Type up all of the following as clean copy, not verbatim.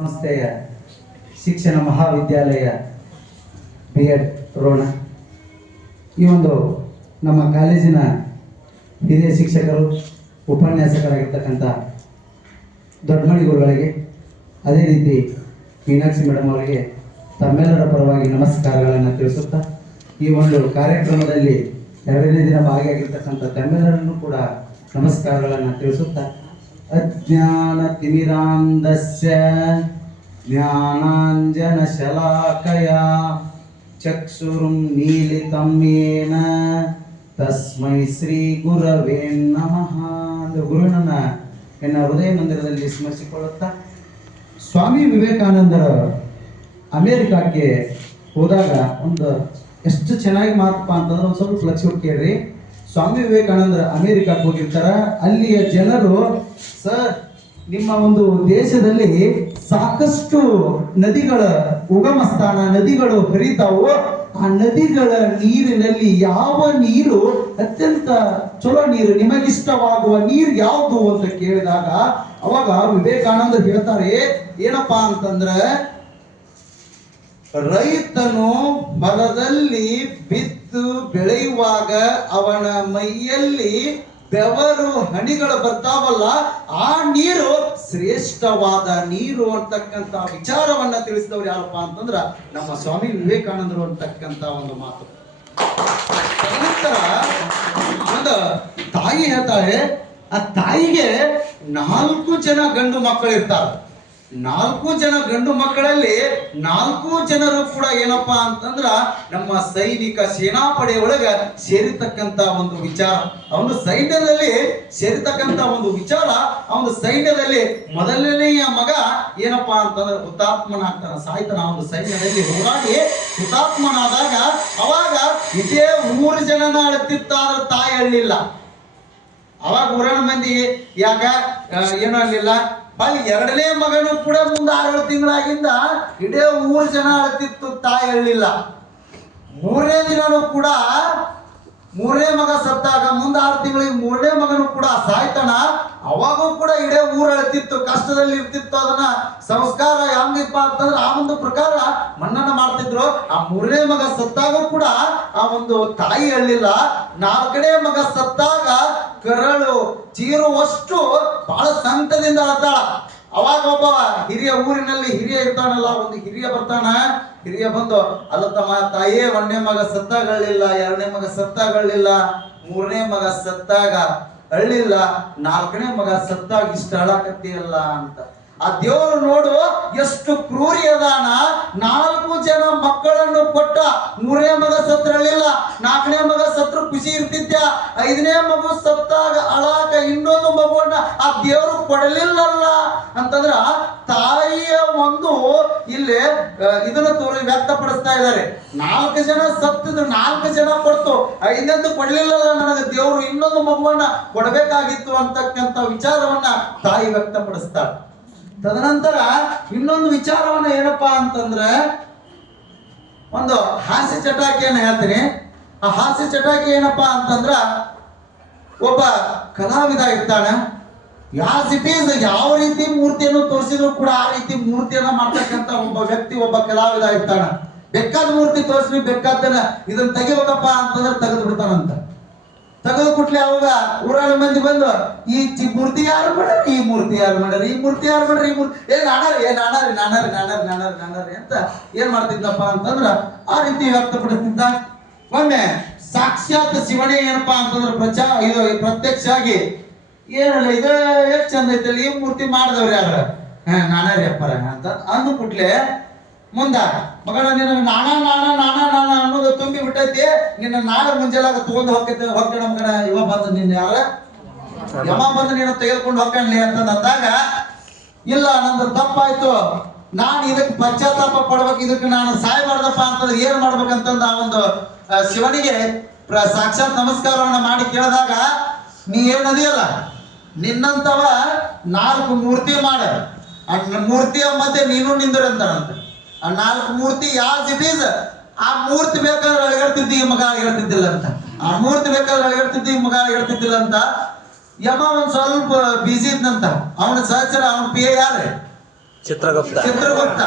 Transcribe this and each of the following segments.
ಸಂಸ್ಥೆಯ ಶಿಕ್ಷಣ ಮಹಾವಿದ್ಯಾಲಯ B.Ed ರೋಣ. ಈ ಒಂದು ನಮ್ಮ ಕಾಲೇಜಿನ ಹಿರಿಯ ಶಿಕ್ಷಕರು ಉಪನ್ಯಾಸಕರಾಗಿರ್ತಕ್ಕಂಥ ದೊಡ್ಡಮಣಿ ಗುರುಗಳಿಗೆ, ಅದೇ ರೀತಿ ಮೀನಾಕ್ಷಿ ಮೇಡಮ್ ಅವರಿಗೆ ತಮ್ಮೆಲ್ಲರ ಪರವಾಗಿ ನಮಸ್ಕಾರಗಳನ್ನು ತಿಳಿಸುತ್ತಾ, ಈ ಒಂದು ಕಾರ್ಯಕ್ರಮದಲ್ಲಿ ಎರಡನೇ ದಿನ ಭಾಗಿಯಾಗಿರ್ತಕ್ಕಂಥ ತಮ್ಮೆಲ್ಲರನ್ನು ಕೂಡ ನಮಸ್ಕಾರಗಳನ್ನು ತಿಳಿಸುತ್ತಾ, ಅಜ್ಞಾನ ತಿಮಿರಾಂಧಸ್ಯ ಜ್ಞಾನಾಂಜನ ಶಲಾಕಯ ಚಕ್ಷುರುನ್ಮೀಲಿತಂ ಯೇನ ತಸ್ಮೈ ಶ್ರೀ ಗುರವೇ ನಮಃ ಎಂದು ಗುರುವಿನನ್ನ ಎನ್ನ ಹೃದಯ ಮಂದಿರದಲ್ಲಿ ಸ್ಮರಿಸಿಕೊಳ್ಳುತ್ತಾ, ಸ್ವಾಮಿ ವಿವೇಕಾನಂದರ ಅಮೇರಿಕಾಕ್ಕೆ ಹೋದಾಗ ಒಂದು ಎಷ್ಟು ಚೆನ್ನಾಗಿ ಮಾತಪ್ಪ ಅಂತಂದ್ರೆ ಒಂದು ಸ್ವಲ್ಪ ಲಕ್ಷ ಕೇಳ್ರಿ. ಸ್ವಾಮಿ ವಿವೇಕಾನಂದರ ಅಮೇರಿಕಾಕ್ಕೆ ಹೋಗಿರ್ತಾರ. ಅಲ್ಲಿಯ ಜನರು, ಸರ್ ನಿಮ್ಮ ಒಂದು ದೇಶದಲ್ಲಿ ಸಾಕಷ್ಟು ನದಿಗಳ ಉಗಮ ಸ್ಥಾನ, ನದಿಗಳು ಹರಿತಾವು, ಆ ನದಿಗಳ ನೀರಿನಲ್ಲಿ ಯಾವ ನೀರು ಅತ್ಯಂತ ಚಲೋ ನೀರು, ನಿಮಗಿಷ್ಟವಾಗುವ ನೀರು ಯಾವುದು ಅಂತ ಕೇಳಿದಾಗ ಅವಾಗ ವಿವೇಕಾನಂದರು ಹೇಳ್ತಾರೆ, ಏನಪ್ಪಾ ಅಂತಂದ್ರೆ, ರೈತನು ಹೊಲದಲ್ಲಿ ಬಿತ್ತು ಬೆಳೆಯುವಾಗ ಅವನ ಮೈಯಲ್ಲಿ ಬೆವರು ಹನಿಗಳು ಬರ್ತಾವಲ್ಲ, ಆ ನೀರು ಶ್ರೇಷ್ಠವಾದ ನೀರು ಅಂತಕ್ಕಂಥ ವಿಚಾರವನ್ನ ತಿಳಿಸಿದವ್ರು ಯಾರಪ್ಪ ಅಂತಂದ್ರ ನಮ್ಮ ಸ್ವಾಮಿ ವಿವೇಕಾನಂದರು ಅಂತಕ್ಕಂಥ ಒಂದು ಮಾತು. ನಂತರ ಒಂದು ತಾಯಿ ಹೇಳ್ತಾಳೆ, ಆ ತಾಯಿಗೆ 4 ಜನ ಗಂಡು ಮಕ್ಕಳು ಇರ್ತಾರೆ. 4 ಜನ ಗಂಡು ಮಕ್ಕಳಲ್ಲಿ 4 ಜನರು ಕೂಡ ಏನಪ್ಪಾ ಅಂತಂದ್ರ ನಮ್ಮ ಸೈನಿಕ ಸೇನಾಪಡೆ ಒಳಗ ಸೇರಿರ್ತಕ್ಕಂತ ಒಂದು ವಿಚಾರ, ಅವನು ಸೈನ್ಯದಲ್ಲಿ ಸೇರಿರ್ತಕ್ಕಂತ ಒಂದು ವಿಚಾರ. ಅವನು ಸೈನ್ಯದಲ್ಲಿ ಮೊದಲನೆಯ ಮಗ ಏನಪ್ಪಾ ಅಂತಂದ್ರೆ ಹುತಾತ್ಮನಾಗ್ತಾನ, ಸಾಯ್ತಾನ. ಅವನು ಸೈನ್ಯದಲ್ಲಿ ಹೋರಾಡಿ ಹುತಾತ್ಮನಾದಾಗ ಅವಾಗ ಇದೇ 3 ಜನನ ಅಳುತ್ತಿತ್ತಾದ ತಾಯಿ ಅಳ್ಳಿಲ್ಲ. ಅವಾಗ ಊರಣ ಮಂದಿ ಯಾಕ ಏನೋ ಅಲ್ಲಿಲ್ಲ. ಅಲ್ಲಿ 2ನೇ ಮಗನು ಕೂಡ ಮುಂದೆ 6 ತಿಂಗಳಾಗಿಂದ ಇಡೇ 3 ಜನ ಅಳ್ತಿತ್ತು, ತಾಯಿ ಅಳ್ಳಿಲ್ಲ. 3ನೇ ದಿನನೂ ಕೂಡ 3ನೇ ಮಗ ಸತ್ತಾಗ ಮುಂದೆ 6 ತಿಂಗಳಿಗೆ 3ನೇ ಮಗನು ಕೂಡ ಸಾಯ್ತಾನ. ಅವಾಗೂ ಕೂಡ ಇಡೇ ಊರು ಅಳ್ತಿತ್ತು, ಕಷ್ಟದಲ್ಲಿ ಇರ್ತಿತ್ತು. ಅದನ್ನ ಸಂಸ್ಕಾರ ಹೆಂಗಿಪ್ಪ ಅಂತಂದ್ರೆ ಆ ಒಂದು ಪ್ರಕಾರ ಮನ್ನನ ಮಾಡ್ತಿದ್ರು. ಆ 3ನೇ ಮಗ ಸತ್ತಾಗೂ ಕೂಡ ಆ ಒಂದು ತಾಯಿ ಅಳ್ಳಿಲ್ಲ. 4ನೇ ಮಗ ಸತ್ತಾಗ ಕರಳು ಚೀರುವಷ್ಟು ಬಹಳ ಸಂಕಟದಿಂದ ಅಳ್ತಾಳ. ಅವಾಗ ಒಬ್ಬ ಹಿರಿಯ ಊರಿನಲ್ಲಿ ಹಿರಿಯ ಇರ್ತಾನಲ್ಲ, ಒಂದು ಹಿರಿಯ ಬರ್ತಾನ. ಹಿರಿಯ ಬಂದು, ಅಲ್ಲ ತಮ್ಮ ತಾಯೇ, 1ನೇ ಮಗ ಸತ್ತಾಗ ಅಳ್ಳಿಲ್ಲ, 2ನೇ ಮಗ ಸತ್ತಾಗ ಅಳ್ಳಿಲ್ಲ, 3ನೇ ಮಗ ಸತ್ತಾಗ ಅಳ್ಳಿಲ್ಲ, 4ನೇ ಮಗ ಸತ್ತಾಗ ಇಷ್ಟ ಅಳಕತ್ತಿಯಲ್ಲ ಅಂತ. ಆ ದೇವರು ನೋಡು ಎಷ್ಟು ಕ್ರೂರಿ ಅದಾನ. 4 ಜನ ಮಕ್ಕಳನ್ನು ಕೊಟ್ಟ, 3ನೇ ಮಗ ಸತ್ರ ಅಳ್ಳಿಲ್ಲ, 4ನೇ ಮಗ ಸತ್ರ ಖುಷಿ ಇರ್ತಿದ್ದ, 5ನೇ ಮಗು ಸತ್ತಾಗ ಅಳಾಕ ಇನ್ನೊಂದು ಮಗುವನ್ನ ಆ ದೇವರು ಕೊಡಲಿಲ್ಲಲ್ಲ ಅಂತಂದ್ರ ತಾಯಿಯ ಒಂದು ಇಲ್ಲಿ ಇದನ್ನ ವ್ಯಕ್ತಪಡಿಸ್ತಾ ಇದ್ದಾರೆ. 4 ಜನ ಸತ್ತಿದ್ರು, 4 ಜನ ಕೊಡ್ತು, 5ನೇದು ಕೊಡ್ಲಿಲ್ಲಲ್ಲ ನನಗೆ ದೇವರು, ಇನ್ನೊಂದು ಮಗುವನ್ನ ಕೊಡಬೇಕಾಗಿತ್ತು ಅಂತಕ್ಕಂಥ ವಿಚಾರವನ್ನ ತಾಯಿ ವ್ಯಕ್ತಪಡಿಸ್ತಾಳೆ. ತದನಂತರ ಇನ್ನೊಂದು ವಿಚಾರವನ್ನ ಏನಪ್ಪಾ ಅಂತಂದ್ರೆ, ಒಂದು ಹಾಸ್ಯ ಚಟಾಕಿಯನ್ನು ಹೇಳ್ತೀನಿ. ಆ ಹಾಸ್ಯ ಚಟಾಕಿ ಏನಪ್ಪಾ ಅಂತಂದ್ರ, ಒಬ್ಬ ಕಲಾವಿದ ಇರ್ತಾನೆ. ಯಾವ ರೀತಿ ಮೂರ್ತಿಯನ್ನು ತೋರಿಸಿದ್ರು ಕೂಡ ಆ ರೀತಿ ಮೂರ್ತಿಯನ್ನ ಮಾಡ್ತಕ್ಕಂತ ಒಬ್ಬ ವ್ಯಕ್ತಿ, ಒಬ್ಬ ಕಲಾವಿದ ಇರ್ತಾನ. ಬೇಕಾದ ಮೂರ್ತಿ ತೋರಿಸ್ರಿ, ಬೇಕಾದನ್ನ ಇದನ್ನ ತೆಗಿಬೇಕಪ್ಪ ಅಂತಂದ್ರೆ ತೆಗೆದು ಬಿಡ್ತಾನಂತ. ತೆಗೆದು ಕುಟ್ಲೆ ಅವಾಗ ಊರಾಳ ಮಂದಿ ಬಂದು, ಈ ಮೂರ್ತಿ ಯಾರು ಮಾಡ್ರಿ, ಈ ಮೂರ್ತಿ ಯಾರು ಮಾಡ್ರಿ, ಈ ಮೂರ್ತಿ ಯಾರು ಮಾಡ್ರಿ, ಈ ಮೂರ್ತಿ ನಾನಾರಿ ಅಂತ ಏನ್ ಮಾಡ್ತಿದ್ದಪ್ಪ ಅಂತಂದ್ರ ಆ ರೀತಿ ವ್ಯಕ್ತಪಡಿಸ್ತಿದ್ದ. ಒಮ್ಮೆ ಸಾಕ್ಷಾತ್ ಶಿವನೇ ಏನಪ್ಪಾ ಅಂತಂದ್ರೆ ಇದು ಪ್ರತ್ಯಕ್ಷ ಆಗಿ, ಏನಲ್ಲ ಇದು ಎಷ್ಟು ಚಂದ ಐತಲ್ಲ, ಈ ಮೂರ್ತಿ ಮಾಡಿದವ್ರು ಯಾರ, ನಾನಾರಿ ಅಪ್ಪರ ಅಂತ ಅಂದು ಕುಟ್ಲೆ ಮುಂದ, ಮಗಳ ನಿನ್ನ ನಾನಾ ಅನ್ನೋದು ತುಂಬಿ ಬಿಟ್ಟೈತಿ, ನಿನ್ನ ನಾಳೆ ಮುಂಜಾಗ ತಗೊಂಡು ಹೋಗ್ತೇನೆ ಮಗನ, ಇವ ಬಂದು ನಿನ್ನ ಯಾರ ಯಮ ಬಂದು ನೀನು ತೆಗೆದುಕೊಂಡು ಹೋಗ್ಕಣ್ಲಿ ಅಂತಂದಾಗ, ಇಲ್ಲ ನಂದು ತಪ್ಪಾಯ್ತು, ನಾನು ಇದಕ್ಕೆ ಪಶ್ಚಾತ್ತಾಪ ಪಡ್ಬೇಕು, ಇದಕ್ಕೆ ನಾನು ಸಾಯಬಾರ್ದಪ್ಪ ಅಂತಂದ್ರೆ ಏನ್ ಮಾಡ್ಬೇಕಂತಂದ ಆ ಒಂದು ಶಿವನಿಗೆ ಸಾಕ್ಷಾತ್ ನಮಸ್ಕಾರವನ್ನ ಮಾಡಿ ಕೇಳಿದಾಗ, ನೀ ಏನದಿಯಲ್ಲ ನಿನ್ನಂತವ 4 ಮೂರ್ತಿ ಮಾಡ, ಆ ಮೂರ್ತಿಯ ಮಧ್ಯೆ ನೀನು ನಿಂದ್ರಂತಾರಂತ. ಆ 4 ಮೂರ್ತಿ ಯಾವ್ದು ಇಟ್ ಈಸ್, ಆ ಮೂರ್ತಿ ಬೇಕಾದ್ರೆ ಅಳಗಾಡ್ತಿದ್ದಿ, ಈ ಮಗ ಅಳಗಾಡ್ತಿದ್ದಿಲ್ಲ ಅಂತ. ಆ ಮೂರ್ತಿ ಬೇಕಾದ್ರೆ ಅಳಗಾಡ್ತಿದ್ದಿ, ಈ ಮಗ ಅಳಗಾಡ್ತಿದ್ದಿಲ್ಲ ಅಂತ. ಯಮ ಒಂದ್ ಸ್ವಲ್ಪ ಬಿಸಿ ಇದ್ನಂತ. ಅವನ ಸಹಚರ, ಅವನ ಪಿ ಎ ಯಾರು ಚಿತ್ರಗುಪ್ತ ಚಿತ್ರಗುಪ್ತ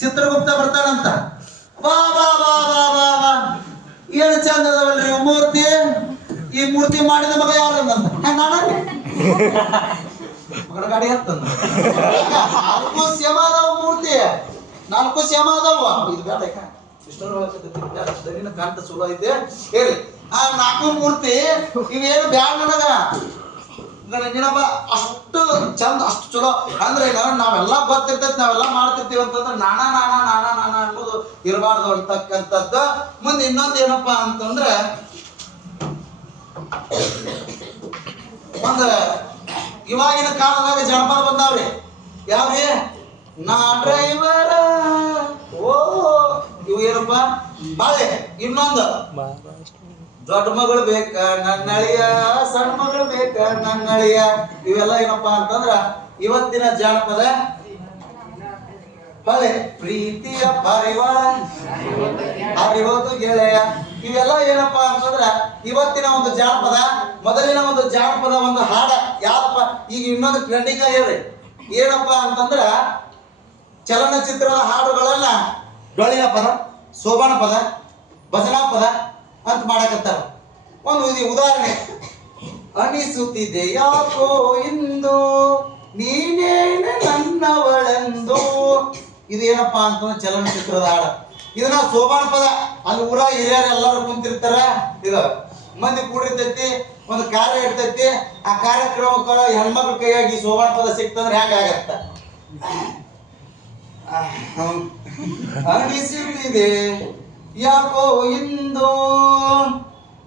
ಚಿತ್ರಗುಪ್ತ ಬರ್ತಾನಂತ. ಬಾ ಬಾ ಬಾ ಬಾ ಬಾ ಬಾ ಏನು ಚಂದ ಅದವಲ್ರಿ ಮೂರ್ತಿ. ಈ ಮೂರ್ತಿ ಮಾಡಿದ ಮಗ ಯಾರು ಅಂದಂತ ಮಗಳ ಗಾಡಿ ಹತ್ತಂದ. 4 ಸೇಮ ಅದಾವ ಮೂರ್ತಿ, 4 ಸೇಮ ಅದಾವ. ಇದು ಬೇಡ ದನಿನ ಕಾಂತ ಚಲೋ ಐತೆ ಹೇಳಿ. ಆ 4 ಮೂರ್ತಿ ಇವೇನು ಬ್ಯಾಡ ನನಗ ಅಷ್ಟು ಚಂದ ಅಷ್ಟು ಚಲೋ ಅಂದ್ರೆ ನಾವೆಲ್ಲ ಗೊತ್ತಿರ್ತೈತಿ, ನಾವೆಲ್ಲ ಮಾಡ್ತಿರ್ತೀವಿ ಅಂತಂದ್ರೆ ನಾನಾ ನಾನಾ ನಾನಾ ನಾನಾ ಅನ್ನೋದು ಇರಬಾರ್ದು ಅಂತಕ್ಕಂಥದ್ದು. ಮುಂದೆ ಇನ್ನೊಂದು ಏನಪ್ಪಾ ಅಂತಂದ್ರೆ ಒಂದು ಇವಾಗಿನ ಕಾಲದಾಗ ಜನಪದ ಬಂದಾವ್ರಿ. ಯಾವ್ರಿ? ನಾ ಡ್ರೈವರ ಓ ಇವು ಏನಪ್ಪ ಬಾಳೆ. ಇನ್ನೊಂದು ದೊಡ್ಡ ಮಗಳು ಬೇಕ ನನ್ನಳಿಯ, ಸಣ್ಣ ಮಗಳು ಬೇಕ ನನ್ನಳಿಯ. ಇವೆಲ್ಲ ಏನಪ್ಪಾ ಅಂತಂದ್ರ ಇವತ್ತಿನ ಜಾನಪದ. ಹೊಳೆ ಪ್ರೀತಿಯ ಪಾರಿವಾಳ ಹರಿಹೋದು ಗೆಳೆಯ. ಇವೆಲ್ಲ ಏನಪ್ಪಾ ಅಂತಂದ್ರ ಇವತ್ತಿನ ಒಂದು ಜಾನಪದ. ಮೊದಲಿನ ಒಂದು ಜಾನಪದ ಒಂದು ಹಾಡ ಯಾವಪ್ಪ ಈಗ ಇನ್ನೊಂದು ಟ್ರೆಂಡಿಂಗ್ ಆಗ್ಯದ್ರಿ. ಏನಪ್ಪಾ ಅಂತಂದ್ರ ಚಲನಚಿತ್ರದ ಹಾಡುಗಳನ್ನ ಡೊಳ್ಳಿನ ಪದ, ಸೋಬಾನ ಪದ, ಭಜನಾ ಪದ ಅಂತ ಮಾಡಕತ್ತಾರ. ಒಂದು ಉದಾಹರಣೆ, ಅನಿಸುತ್ತಿದೆ ಯಾಕೋ ಇಂದು ನೀನೇನೆ ನನ್ನವಳೆಂದು. ಇದು ಏನಪ್ಪಾ ಅಂತಂದ್ರೆ ಚಲನಚಿತ್ರದ ಹಾಡ. ಇದನ್ನ ಸೋಬಾನ ಪದ. ಅಲ್ಲಿ ಊರ ಹಿರಿಯರು ಎಲ್ಲರೂ ಕುಂತಿರ್ತಾರ, ಇದು ಮಂದಿ ಕೂಡಿರ್ತೈತಿ, ಒಂದು ಕಾರ್ಯ ಇರ್ತೈತಿ. ಆ ಕಾರ್ಯಕ್ರಮಕ್ಕೆ ಹೆಣ್ಮಕ್ಳ ಕೈಯಾಗಿ ಸೋಬಾನ ಪದ ಸಿಕ್ತಂದ್ರೆ ಹೆಂಗಾಗತ್ತ? ಅನಿಸುತ್ತಿದೆ ಯಾಕೋ ಇಂದು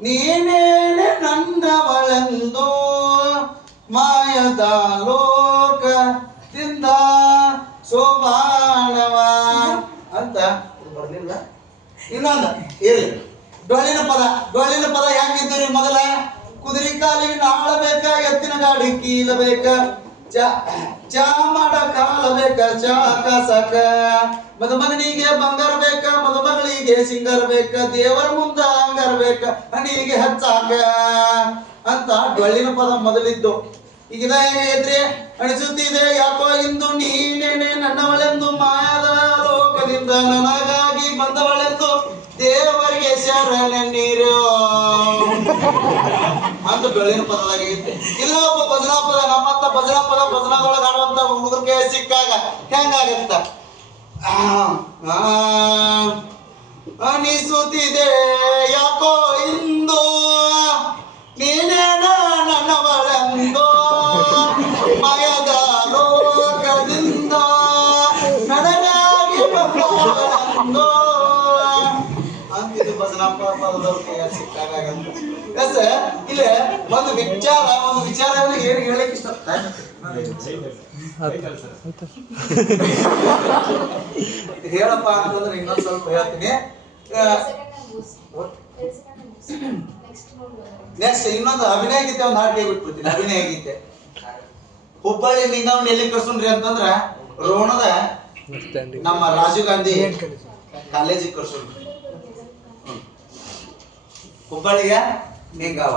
ನೀನೇನೆ ನನ್ನವಳೆಂದು, ಮಾಯದ ಲೋಕದಿಂದ ಸೋಬಾಣವ ಅಂತ ಬರ್ಲಿಲ್ಲ. ಇನ್ನೊಂದು ಇರ್ಲಿ, ಡೊಳ್ಳಿನ ಪದ. ಡೊಳ್ಳಿನ ಪದ ಹೆಂಗಿದ್ದೀರಿ? ಮೊದಲ ಕುದುರೆ ಕಾಲಿಗೆ ನಾಳ ಬೇಕ, ಎತ್ತಿನ ಗಾಡಿ ಕೀಲ ಬೇಕ, ಚಾ ಮಾಡ ಕಾಲ ಬೇಕ, ಚಾ ಕಸಕ, ಮದುಮಗನಿಗೆ ಬಂಗಾರ ಬೇಕ, ಮದುಮಗಳಿಗೆ ಸಿಂಗಾರ ಬೇಕ, ದೇವರ ಮುಂದ ಅಂಗಾರ ಬೇಕ, ಹಣಿಗೆ ಹಚ್ಚಾಕ ಅಂತ ಡೊಳ್ಳಿನ ಪದ ಮೊದಲಿದ್ದು. ಈಗ ಇದ ಹೇಗೈತ್ರಿ? ಅನಿಸುತ್ತಿದೆ ಯಾಕೋ ಇಂದು ನೀನೇನೆ ನನ್ನವಳೆಂದು, ಮಾಯದ ಲೋಕದಿಂದ ನನಗಾಗಿ ಬಂದವಳೆಂದು, ದೇವರಿಗೆ ಶರಣೆನ್ನೀರು ಅಂತ ಡೊಳ್ಳಿನ ಪದದಾಗೈತಿ. ಇಲ್ಲ ಒಬ್ಬ ಭಜನಾ ಪದ. ನಮ್ಮಂತ ಭಜನಾ ಪದ ಭಜನಾದೊಳಗೆ ಆಡುವಂತ ಹುಡುಗರಿಗೆ ಸಿಕ್ಕಾಗ ಹೆಂಗಾಗತ್ತ? ಅನಿಸುತ್ತಿದೆ ಯಾಕೋ ಇಂದು ನೀನೇನ ನನ್ನವಳೆಂದು, ಮಯದ ಲೋಕದಿಂದ ನನಗಾಗಿ ಬಂದವಳೆಂದು ಅಂತಿದ್ದು ಭಜನಾ ಪದದವ್ರಿಗೆ ಸಿಕ್ಕಾಗಂತ. ಇಲ್ಲ ಒಂದು ವಿಚಾರ ಏನು ಹೇಳಕ್ ಇಷ್ಟ ಹೇಳಪ್ಪ ಅಂತಂದ್ರೆ ಇನ್ನೊಂದ್ ಸ್ವಲ್ಪ ಹೇಳ್ತೀನಿ. ನೆಕ್ಸ್ಟ್ ಇನ್ನೊಂದು ಅಭಿನಯ ಗೀತೆ ಒಂದು ಹಾಡು ಹೇಳ್ಬಿಟ್ಬಿಡ್ತೀನಿ. ಅಭಿನಯ ಗೀತೆ ಹುಬ್ಬಳ್ಳಿ ನಿಂಗವನ್ನ ಎಲ್ಲಿ ಕರ್ಸೋಣ್ರಿ ಅಂತಂದ್ರ ರೋಣದ ನಮ್ಮ ರಾಜೀವ್ ಗಾಂಧಿ ಕಾಲೇಜಿಗೆ ಕರ್ಸೋಣ್ರಿ. ಹುಬ್ಬಳ್ಳಿಯ ನಿಂಗವ,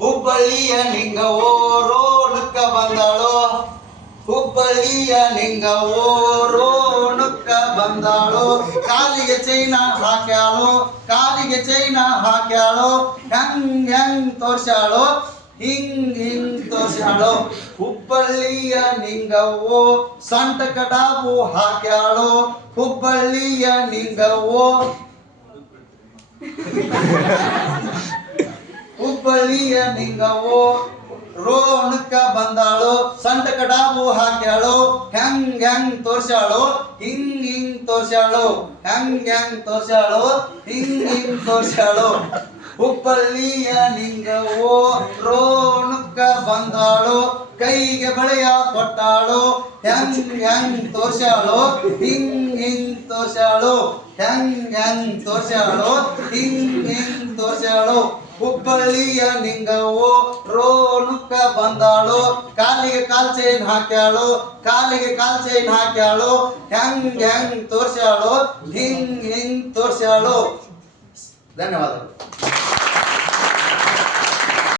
ಹುಬ್ಬಳ್ಳಿಯ ನಿಂಗವೋ ರೋಣಕ್ಕ ಬಂದಾಳೋ, ಹುಬ್ಬಳ್ಳಿಯ ನಿಂಗವೋ ರೋಣಕ್ಕ ಬಂದಾಳೋ, ಕಾಲಿಗೆ ಚೈನ ಹಾಕ್ಯಾಳೋ, ಕಾಲಿಗೆ ಚೈನ ಹಾಕ್ಯಾಳೋ, ಹೆಂಗ್ ಹೆಂಗ್ ತೋರ್ಸ್ಯಾಳೋ, ಹಿಂಗ್ ಹಿಂಗ್ ತೋರ್ಸ್ಯಾಳೋ. ಹುಬ್ಬಳ್ಳಿಯ ನಿಂಗವೋ ಸಂಟ ಕಡಾಬು ಹಾಕ್ಯಾಳೋ, ಹುಬ್ಬಳ್ಳಿಯ ನಿಂಗವೋ ಹುಬ್ಬಳ್ಳಿಯ ನಿಂಗವೋ ರೋಣಕ್ಕ ಬಂದಾಳೋ, ಸಂಟ ಕಡಾಬು ಹಾಕ್ಯಾಳೋ, ಹೆಂಗ್ ಹೆಂಗ್ ತೋರ್ಸ್ಯಾಳೋ, ಹಿಂಗ್ ಹಿಂಗ್ ತೋರ್ಸ್ಯಾಳೋ, ಹೆಂಗ್ ಹೆಂಗ್ ತೋರ್ಸ್ಯಾಳೋ, ಹಿಂಗ್ ಹಿಂಗ್ ತೋರ್ಸ್ಯಾಳೋ. ಹುಬ್ಬಳ್ಳಿಯ ನಿಂಗವೋ ರೋಣಕ್ಕ ಬಂದಾಳೋ, ಕೈಗೆ ಬಳೆಯ ಕೊಟ್ಟಾಳೋ, ಹೆಂಗ್ ಹೆಂಗ್ ತೋರ್ಸ್ಯಾಳೋ, ಹಿಂಗ್ ಹಿಂಗ್ ತೋರ್ಸ್ಯಾಳೋ, ಹೆಂಗ್ ಹೆಂಗ್ ತೋರ್ಸ್ಯಾಳೋ, ಹಿಂಗ್ ಹಿಂಗ್ ತೋರ್ಸ್ಯಾಳೋ. ಹುಬ್ಬಳ್ಳಿಯ ನಿಂಗವೋ ರೋಣಕ್ಕ ಬಂದಾಳೋ, ಕಾಲಿಗೆ ಕಾಲ್ ಚೈನ್ ಹಾಕ್ಯಾಳೋ, ಕಾಲಿಗೆ ಕಾಲ್ ಚೈನ್ ಹಾಕ್ಯಾಳೋ, ಹೆಂಗ್ ಹೆಂಗ್ ತೋರ್ಸ್ಯಾಳೋ, ಹಿಂಗ್ ಹಿಂಗ್ ತೋರ್ಸ್ಯಾಳೋ. ಧನ್ಯವಾದಗಳು.